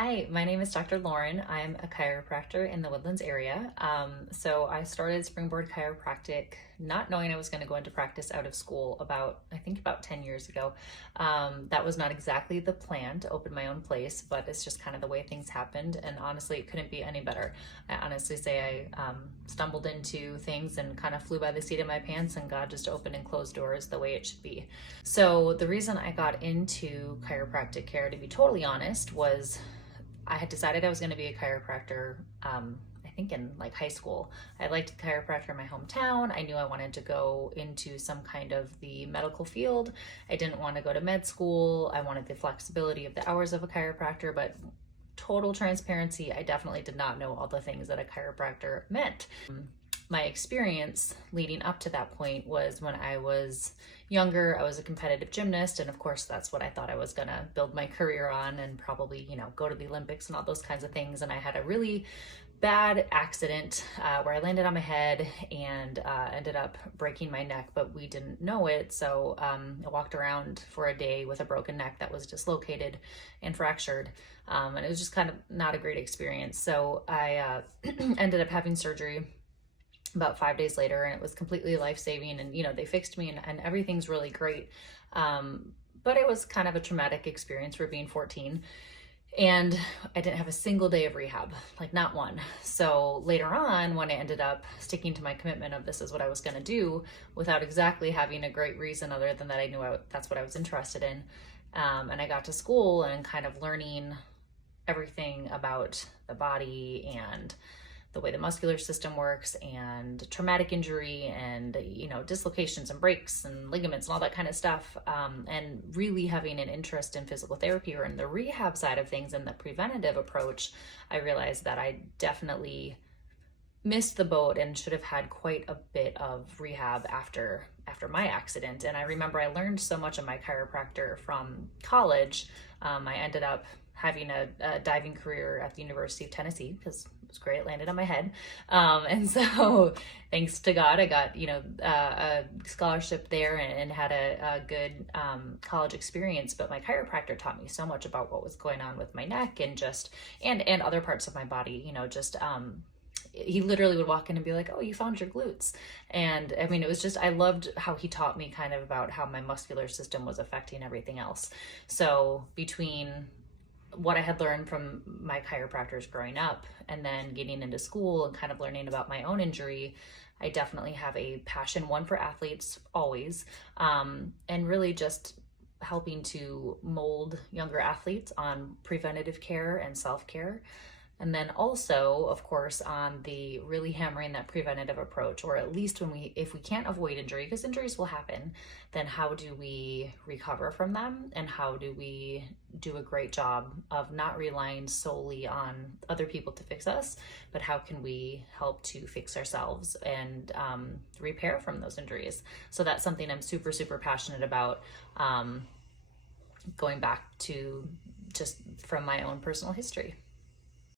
Hi, my name is Dr. Lauren. I'm a chiropractor in the Woodlands area. So I started Springboard Chiropractic not knowing I was going to go into practice out of school about 10 years ago. That was not exactly the plan to open my own place, but it's just kind of the way things happened. And honestly, it couldn't be any better. I honestly say I stumbled into things and kind of flew by the seat of my pants, and God just opened and closed doors the way it should be. So the reason I got into chiropractic care, to be totally honest, was I had decided I was going to be a chiropractor, I think in like high school. I liked chiropractor in my hometown. I knew I wanted to go into some kind of the medical field. I didn't want to go to med school. I wanted the flexibility of the hours of a chiropractor, but total transparency, I definitely did not know all the things that a chiropractor meant. My experience leading up to that point was when I was younger, I was a competitive gymnast, and of course that's what I thought I was gonna build my career on and probably, go to the Olympics and all those kinds of things. And I had a really bad accident where I landed on my head and ended up breaking my neck, but we didn't know it. So I walked around for a day with a broken neck that was dislocated and fractured. And it was just kind of not a great experience. So I ended up having surgery about 5 days later, and it was completely life-saving, and they fixed me and everything's really great. But it was kind of a traumatic experience for being 14, and I didn't have a single day of rehab, like not one. So later on, when I ended up sticking to my commitment of this is what I was going to do without exactly having a great reason other than that I knew that's what I was interested in, and I got to school and kind of learning everything about the body and the way the muscular system works and traumatic injury and, dislocations and breaks and ligaments and all that kind of stuff. And really having an interest in physical therapy or in the rehab side of things and the preventative approach, I realized that I definitely missed the boat and should have had quite a bit of rehab after my accident. And I remember I learned so much of my chiropractor from college. I ended up having a diving career at the University of Tennessee because it was great. It landed on my head. And so thanks to God, I got, a scholarship there and had a good college experience. But my chiropractor taught me so much about what was going on with my neck and and other parts of my body, he literally would walk in and be like, "Oh, you found your glutes." And I mean, it was just, I loved how he taught me kind of about how my muscular system was affecting everything else. So between what I had learned from my chiropractors growing up and then getting into school and kind of learning about my own injury, I definitely have a passion, one for athletes always, and really just helping to mold younger athletes on preventative care and self-care. And then also, of course, on the really hammering that preventative approach, or at least if we can't avoid injury, because injuries will happen, then how do we recover from them? And how do we do a great job of not relying solely on other people to fix us, but how can we help to fix ourselves and repair from those injuries? So that's something I'm super, super passionate about, going back to just from my own personal history.